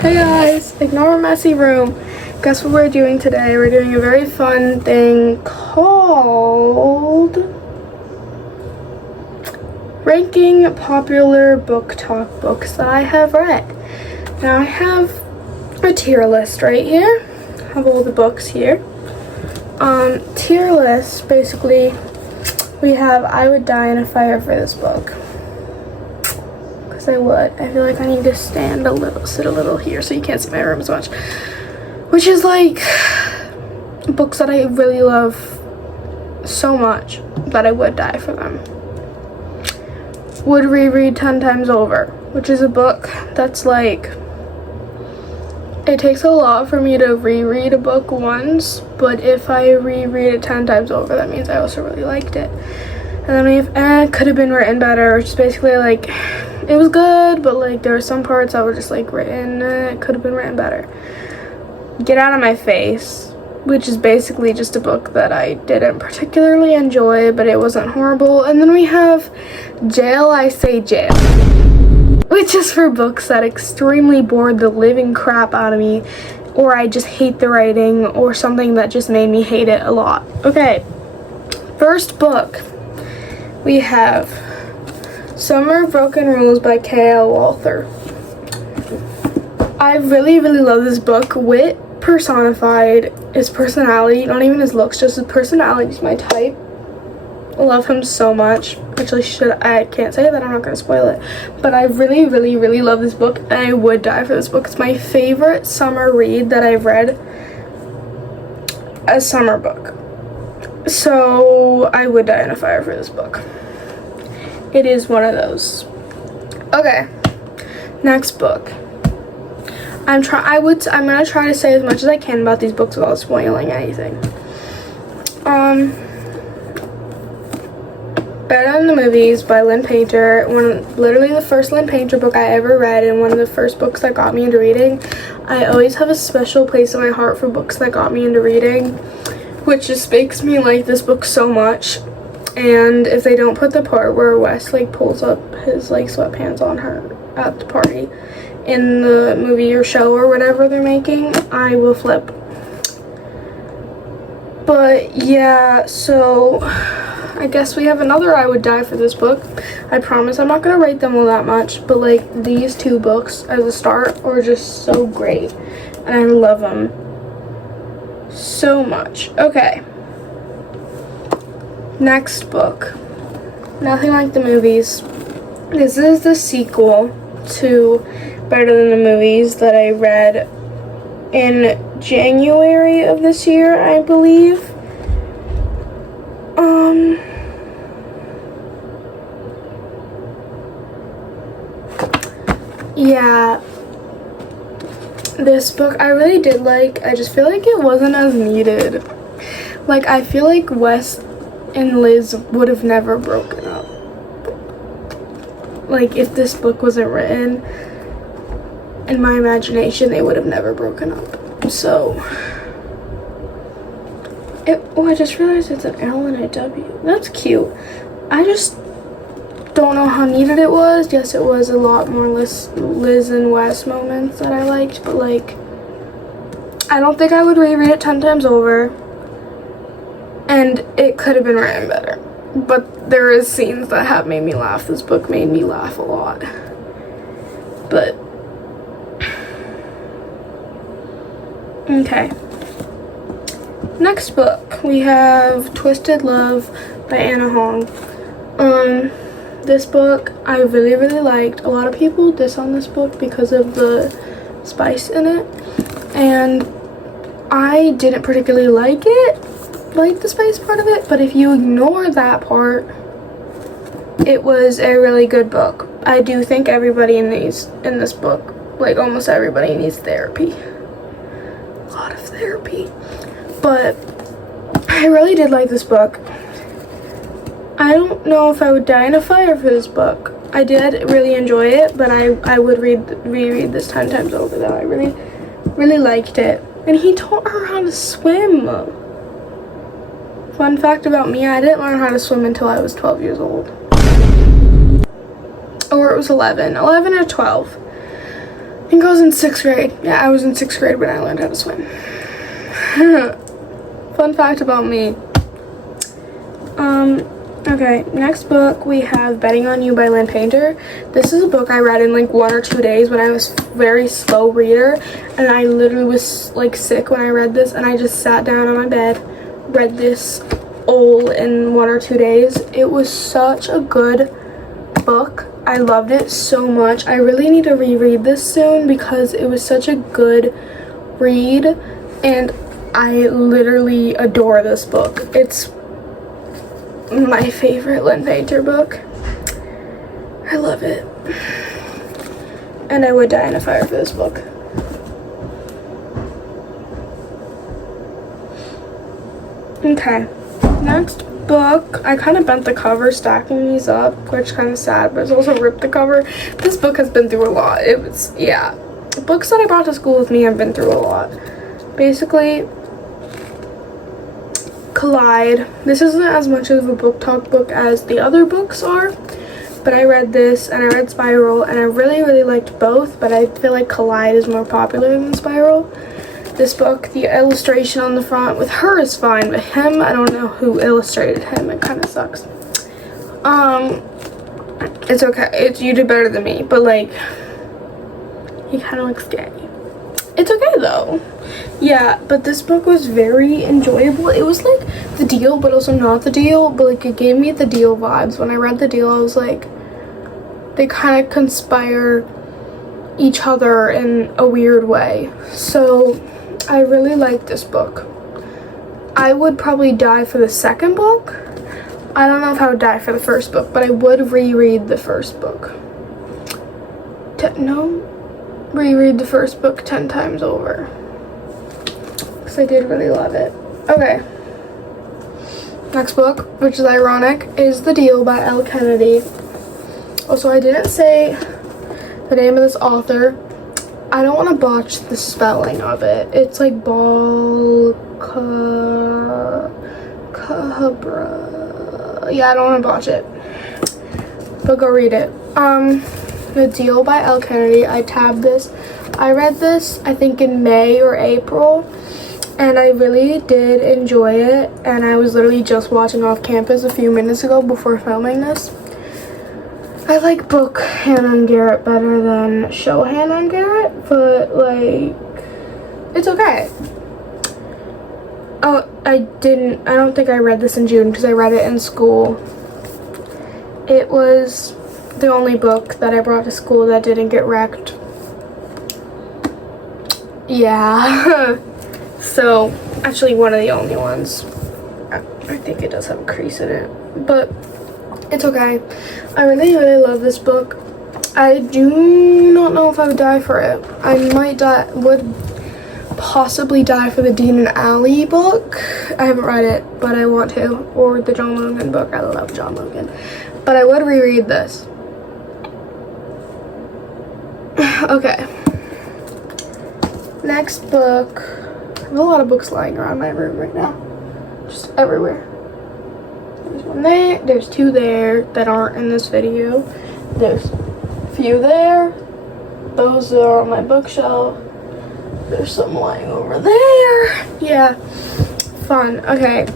Hey guys, ignore a messy room. Guess what we're doing today? We're doing a very fun thing called ranking popular Booktok books that I have read. Now I have a tier list right here. I have all the books here. Tier list, basically, we have I Would Die in a Fire for this book. I would. I feel like I need to sit a little here so you can't see my room as much. Which is like books that I really love so much that I would die for them. Would reread 10 times over, which is a book that's like, it takes a lot for me to reread a book once, but if I reread it 10 times over, that means I also really liked it. And then we have It Could Have Been Written Better, which is basically like, it was good, but like there were some parts that were just like it could have been written better. Get Out of My Face, which is basically just a book that I didn't particularly enjoy, but it wasn't horrible. And then we have Jail, I Say Jail, which is for books that extremely bored the living crap out of me, or I just hate the writing, or something that just made me hate it a lot. Okay, first book, we have Summer of Broken Rules by K.L. Walther. I really love this book. Wit personified, his personality, not even his looks, just his personality is my type. I love him so much. Actually, I can't say that, I'm not going to spoil it. But I really love this book, and I would die for this book. It's my favorite summer read that I've read. A summer book. So, I would die in a fire for this book. It is one of those. Okay, next book. I'm gonna try to say as much as I can about these books without spoiling anything. Better Than the Movies by Lynn Painter. Literally the first Lynn Painter book I ever read, and one of the first books that got me into reading. I always have a special place in my heart for books that got me into reading, which just makes me like this book so much. And if they don't put the part where Wes like pulls up his like sweatpants on her at the party in the movie or show or whatever they're making, I will flip. But yeah, so I guess we have another I Would Die for this book. I promise I'm not gonna rate them all that much, but like these two books as a start are just so great, and I love them so much. Okay. Next book, Nothing Like the Movies. This is the sequel to Better Than the Movies that I read in January of this year, I believe. Yeah, this book I really did like. I just feel like it wasn't as needed. Like, I feel like Wes and Liz would have never broken up. Like, if this book wasn't written, in my imagination, they would have never broken up. So, I just realized it's an L and a W. That's cute. I just don't know how needed it was. Yes, it was a lot more Liz and Wes moments that I liked, but like, I don't think I would reread it 10 times over. And it could have been written better. But there is scenes that have made me laugh. This book made me laugh a lot. But okay. Next book, we have Twisted Love by Anna Hong. This book I really liked. A lot of people diss on this book because of the spice in it. And I didn't particularly like the spice part of it, but if you ignore that part, it was a really good book. I do think everybody in this book, like almost everybody, needs therapy. A lot of therapy. But I really did like this book. I don't know if I would die in a fire for this book. I did really enjoy it, but I would reread this 10 times over though. I really liked it. And he taught her how to swim. Fun fact about me, I didn't learn how to swim until I was 12 years old. Or it was 11 or 12. think I was in 6th grade. Yeah, I was in 6th grade when I learned how to swim. Fun fact about me. Okay, next book we have Betting on You by Lynn Painter. This is a book I read in like 1 or 2 days when I was a very slow reader, and I literally was like sick when I read this, and I just sat down on my bed, read this all in 1 or 2 days. It was such a good book. I loved it so much. I really need to reread this soon because it was such a good read, and I literally adore this book. It's my favorite Lynn Painter book. I love it. And I would die in a fire for this book. Okay, next book. I kind of bent the cover stacking these up, which is kind of sad, but it's also ripped the cover. This book has been through a lot. It was, yeah. The books that I brought to school with me have been through a lot. Basically, Collide. This isn't as much of a Booktok book as the other books are, but I read this and I read Spiral, and I really liked both, but I feel like Collide is more popular than Spiral. This book, the illustration on the front with her is fine, but him, I don't know who illustrated him. It kind of sucks. It's okay. You did better than me, but like, he kind of looks gay. It's okay though. Yeah, but this book was very enjoyable. It was like The Deal, but also not The Deal, but like it gave me The Deal vibes. When I read The Deal, I was like, they kind of conspire each other in a weird way. So I really liked this book. I would probably die for the second book. I don't know if I would die for the first book, but I would reread the first book. Reread the first book 10 times over. Because I did really love it. Okay. Next book, which is ironic, is The Deal by Elle Kennedy. Also, I didn't say the name of this author. I don't want to botch the spelling of it. It's like Cahabra. Yeah, I don't want to botch it. But go read it. The Deal by Elle Kennedy. I tabbed this. I read this, I think, in May or April, and I really did enjoy it, and I was literally just watching Off Campus a few minutes ago before filming this. I like book Hannah and Garrett better than show Hannah and Garrett, but like, it's okay. Oh, I don't think I read this in June because I read it in school. It was the only book that I brought to school that didn't get wrecked. Yeah. So, actually one of the only ones. I think it does have a crease in it, but it's okay. I really love this book. I do not know if I would die for it. I would possibly die for the Dean and Allie book. I haven't read it, but I want to. Or the John Logan book. I love John Logan. But I would reread this. Okay. Next book. I have a lot of books lying around my room right now. Just everywhere. There's one there. There's two there that aren't in this video. There's a few there. Those are on my bookshelf. There's some lying over there. Yeah. Fun. Okay.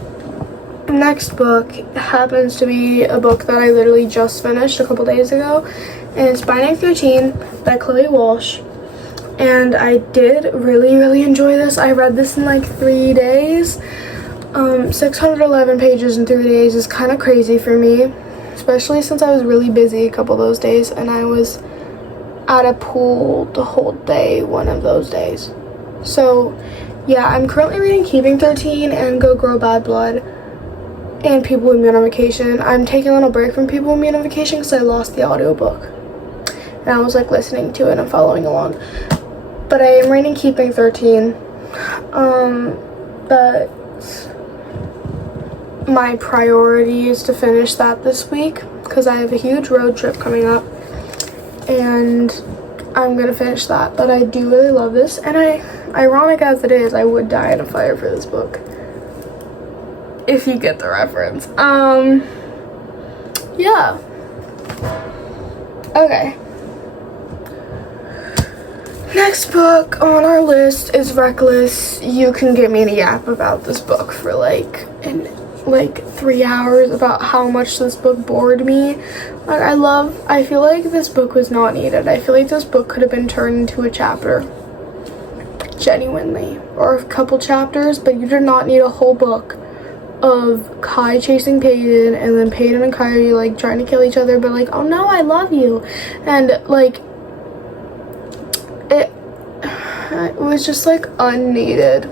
Next book happens to be a book that I literally just finished a couple days ago, and it's Binding 13 by Chloe Walsh, and I did really enjoy this. I read this in like 3 days. 611 pages in 3 days is kind of crazy for me, especially since I was really busy a couple of those days, and I was at a pool the whole day one of those days. So yeah, I'm currently reading Keeping 13 and Go Girl Bad Blood and People With Me on Vacation. I'm taking a little break from People With Me on Vacation because I lost the audiobook, and I was like listening to it and following along. But I am reading Keeping 13. But my priority is to finish that this week because I have a huge road trip coming up, and I'm gonna finish that. But I do really love this, and ironic as it is, I would die in a fire for this book. If you get the reference. Yeah. Okay. Next book on our list is Reckless. You can get me in a yap about this book for like 3 hours about how much this book bored me. Like, I feel like this book was not needed. I feel like this book could have been turned into a chapter. Genuinely. Or a couple chapters, but you did not need a whole book of Kai chasing Peyton, and then Peyton and Kai are like trying to kill each other, but like, oh no, I love you. And like, it was just like unneeded.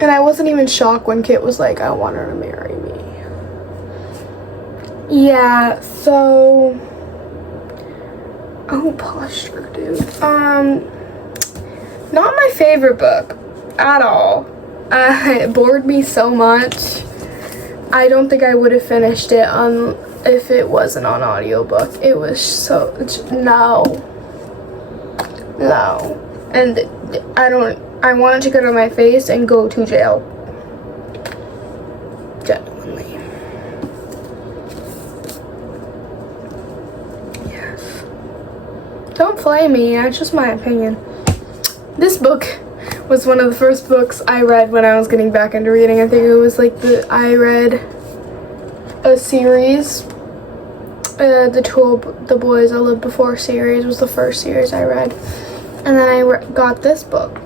And I wasn't even shocked when Kit was like, I want her to marry me. Yeah, so, oh, posture, dude. Not my favorite book at all. It bored me so much. I don't think I would have finished it if it wasn't on audiobook. It was so, no. And I wanted to get on my face and go to jail. Genuinely. Yes. Don't flame me, it's just my opinion. This book was one of the first books I read when I was getting back into reading. I think it was like I read a series. The Boys I Lived Before series was the first series I read. And then I got this book.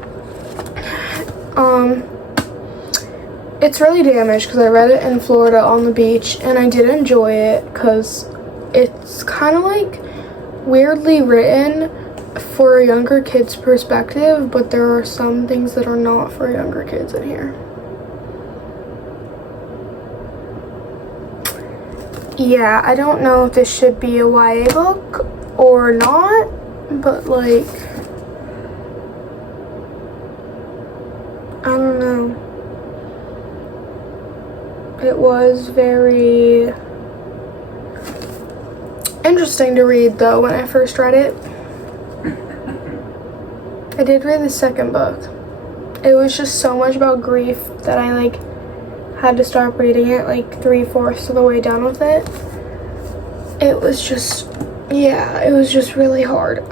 It's really damaged because I read it in Florida on the beach, and I did enjoy it because it's kind of like weirdly written for a younger kid's perspective, but there are some things that are not for younger kids in here. Yeah, I don't know if this should be a YA book or not, but like, I don't know. It was very interesting to read though when I first read it. I did read the second book. It was just so much about grief that I like had to stop reading it like 3/4 of the way done with it. It was just, yeah, it was just really hard.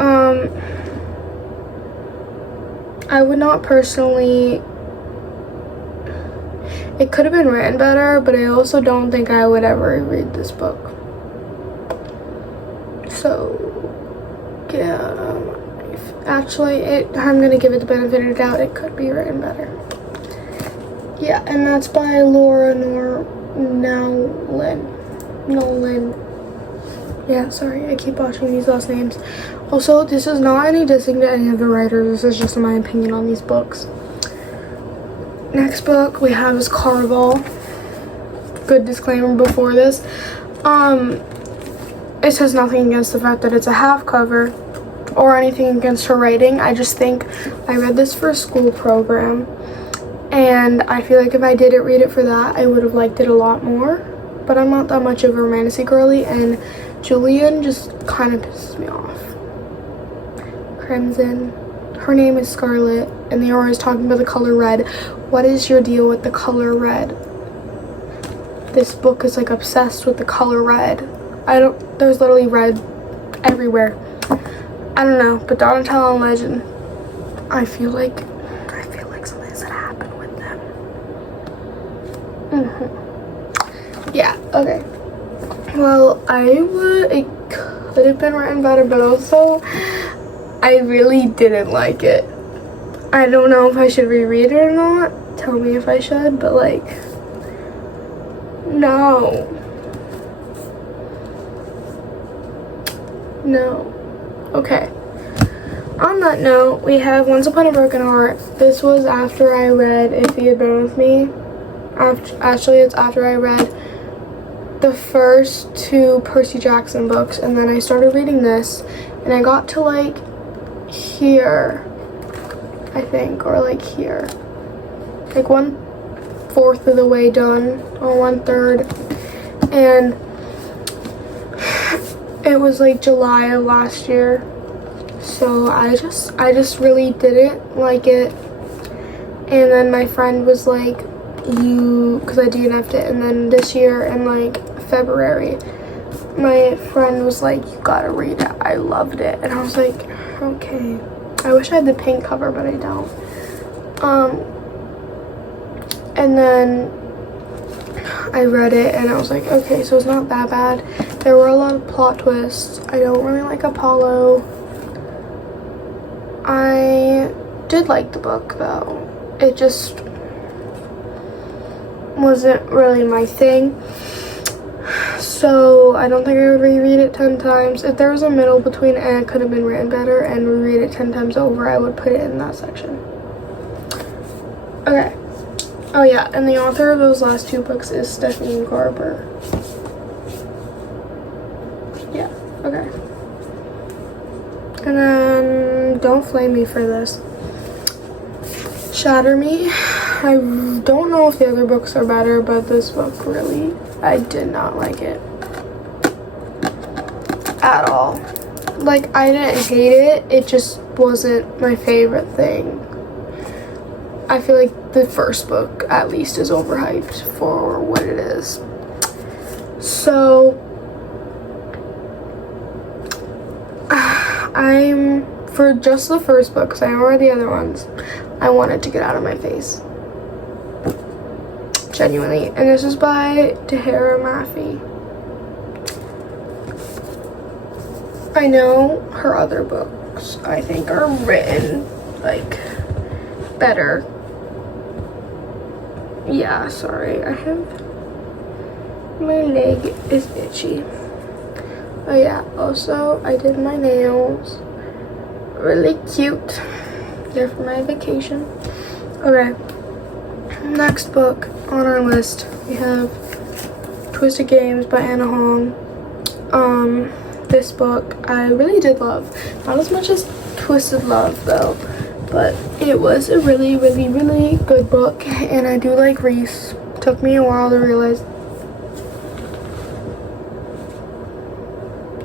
I would not personally, it could have been written better, but I also don't think I would ever read this book. So, yeah, actually, I'm gonna give it the benefit of the doubt. It could be written better. Yeah, and that's by Laura Nolan. Yeah, sorry, I keep botching these last names. Also, this is not any dissing to any of the writers. This is just my opinion on these books. Next book we have is Carvel. Good disclaimer before this. It says nothing against the fact that it's a half cover or anything against her writing. I just think I read this for a school program, and I feel like if I didn't read it for that, I would have liked it a lot more. But I'm not that much of a romantic girly, and Julian just kind of pisses me off. Crimson. Her name is Scarlet, and they are always talking about the color red. What is your deal with the color red? This book is like obsessed with the color red. There's literally red everywhere. I don't know, but Donatello and Legend, I feel like something's gonna happen with them. Yeah, okay. Well, it could have been written better, but also, I really didn't like it. I don't know if I should reread it or not. Tell me if I should, but like, no. Okay. On that note, we have Once Upon a Broken Heart. This was after I read If He Had Been With Me. Actually, it's after I read the first 2 Percy Jackson books, and then I started reading this, and I got to like here, I think, or like here, like 1/4 of the way done, or 1/3, and it was like July of last year, so I just really didn't like it. And then my friend was like, because I DNF'd it, and then this year in like February, my friend was like, you gotta read it. I loved it. And I was like, okay. I wish I had the pink cover, but I don't. And then I read it and I was like, okay, so it's not that bad. There were a lot of plot twists. I don't really like Apollo. I did like the book though. It just wasn't really my thing. So I don't think I would reread it 10 times. If there was a middle between and it could have been written better and reread it 10 times over, I would put it in that section. Okay. Oh yeah, and the author of those last 2 books is Stephanie Garber. Yeah, okay. And then, don't flame me for this. Shatter Me. I don't know if the other books are better, but this book really, I did not like it. At all. Like, I didn't hate it, it just wasn't my favorite thing. I feel like the first book, at least, is overhyped for what it is. So, for just the first book, because I haven't read the other ones, I wanted to get out of my face. Genuinely. And this is by Tahira Mafi. I know her other books, I think, are written, like, better. Yeah, sorry, my leg is itchy. Oh yeah, also, I did my nails. Really cute. They're for my vacation. Okay, next book on our list, we have Twisted Games by Anna Hong. This book I really did love. Not as much as Twisted Love though, but it was a really, really, really good book, and I do like Reese. Took me a while to realize.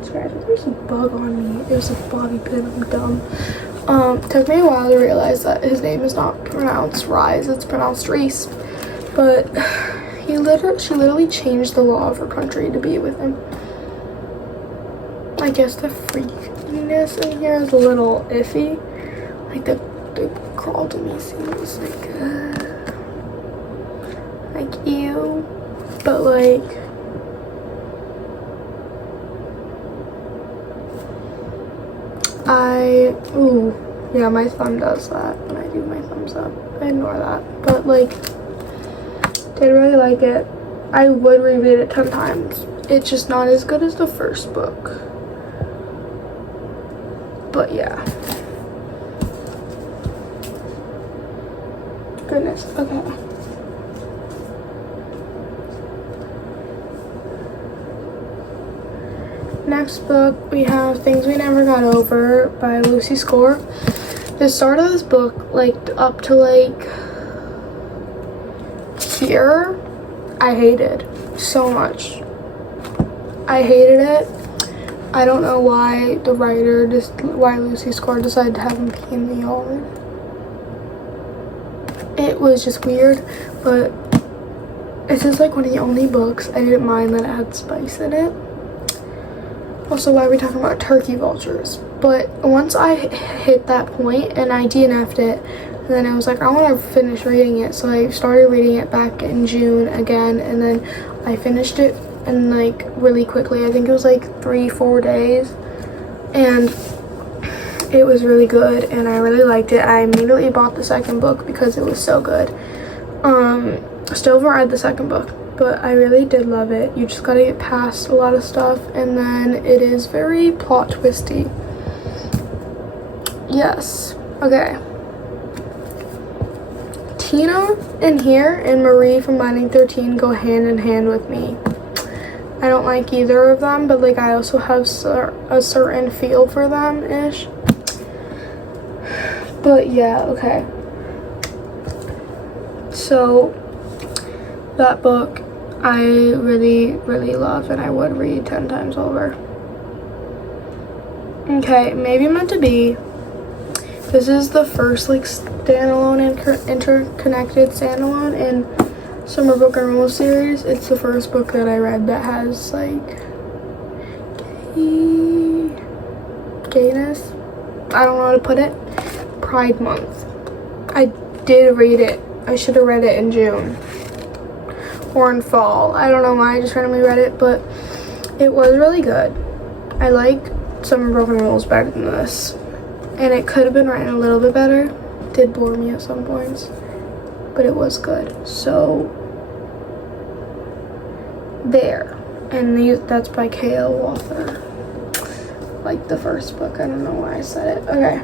Sorry, I think there's a bug on me. It was a bobby pin, I'm dumb. Took me a while to realize that his name is not pronounced Rise, it's pronounced Reese. But she literally changed the law of her country to be with him. I guess the freakiness in here is a little iffy. Like the crawl to me seems like ew, but like yeah, my thumb does that when I do my thumbs up. I ignore that, but like did really like it. I would reread it 10 times. It's just not as good as the first book, but yeah. Goodness, okay. Next book, we have Things We Never Got Over by Lucy Score. The start of this book, like, up to, like, here, I hated so much. I hated it. I don't know why why Lucy Score decided to have him pee in the yard. It was just weird, but this is like one of the only books I didn't mind that it had spice in it. Also, why are we talking about turkey vultures? But once I hit that point and I DNF'd it, and then I was like, I want to finish reading it, so I started reading it back in June again, and then I finished it in like really quickly. I think it was like 3-4 days, and it was really good and I really liked it. I immediately bought the second book because it was so good. Still haven't read the second book, but I really did love it. You just gotta get past a lot of stuff, and then it is very plot twisty. Yes. Okay. Tina in here and Marie from Binding 13 go hand in hand with me. I don't like either of them, but like I also have a certain feel for them-ish. But yeah, okay. So that book I really, really love and I would read 10 times over. Okay, Maybe Meant to Be. This is the first like standalone interconnected standalone in Summer Book and Rule series. It's the first book that I read that has like Gayness. I don't know how to put it. Pride Month. I did read it. I should have read it in June or in fall. I don't know why I just randomly read it, but it was really good. I like Some Broken Rules better than this, and it could have been written a little bit better. It did bore me at some points, but it was good. So there. And that's by K.L. Walker. Like the first book. I don't know why I said it. Okay.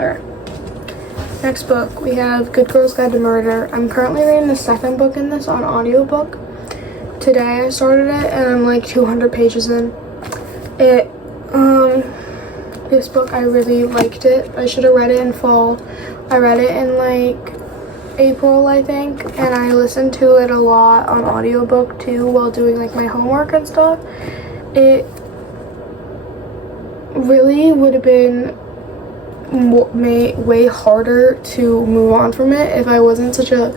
Alright. Next book, we have Good Girl's Guide to Murder. I'm currently reading the second book in this on audiobook. Today I started it and I'm like 200 pages in. This book, I really liked it. I should have read it in fall. I read it in like April, I think, and I listened to it a lot on audiobook too while doing like my homework and stuff. It really would have been way harder to move on from it if I wasn't such a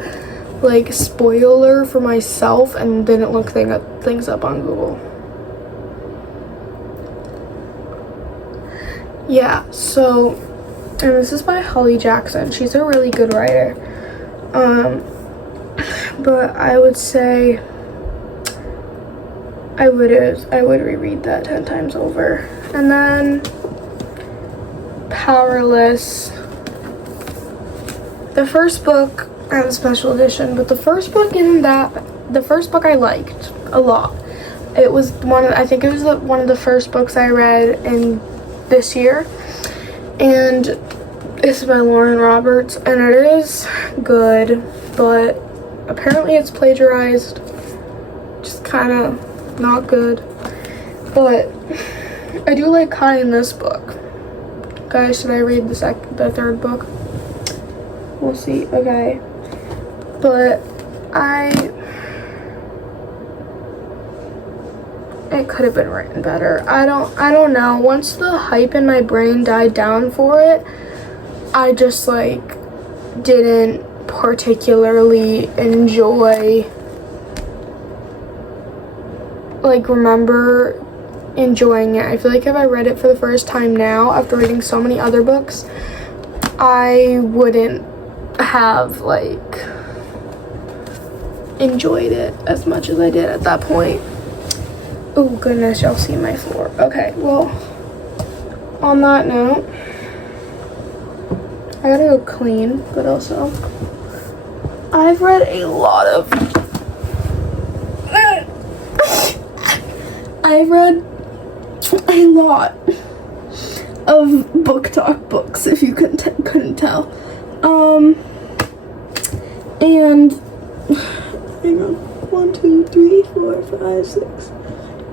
like spoiler for myself and didn't look things up on Google. Yeah, so, and this is by Holly Jackson. She's a really good writer. But I would say I would reread that 10 times over. And then Powerless. The first book, I have a special edition, but the first book I liked a lot. It was I think it was one of the first books I read in this year, and it's by Lauren Roberts, and it is good, but apparently it's plagiarized, just kind of not good. But I do like Kai in this book. Guys, should I read the third book? We'll see. Okay, but it could have been written better. I don't know. Once the hype in my brain died down for it, I just like didn't particularly enjoy, like, remember enjoying it. I feel like if I read it for the first time now after reading so many other books, I wouldn't have like enjoyed it as much as I did at that point. Oh goodness, y'all see my floor. Okay, well, on that note, I gotta go clean, but also I've read a lot of Booktok books, if you couldn't tell. And hang on, 1, 2, 3, 4, 5, 6,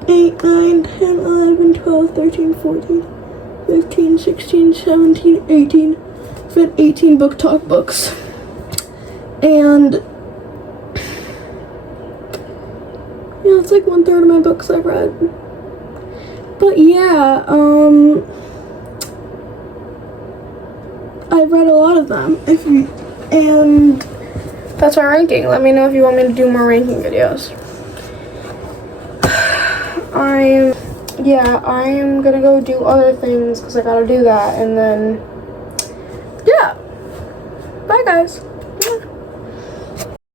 8, 9, 10, 11, 12, 13, 14, 15, 16, 17, 18. I've read 18 Booktok books. And yeah, it's like 1/3 of my books I've read. But yeah, I've read a lot of them. And that's my ranking. Let me know if you want me to do more ranking videos. I'm gonna go do other things because I gotta do that, and then yeah, bye guys.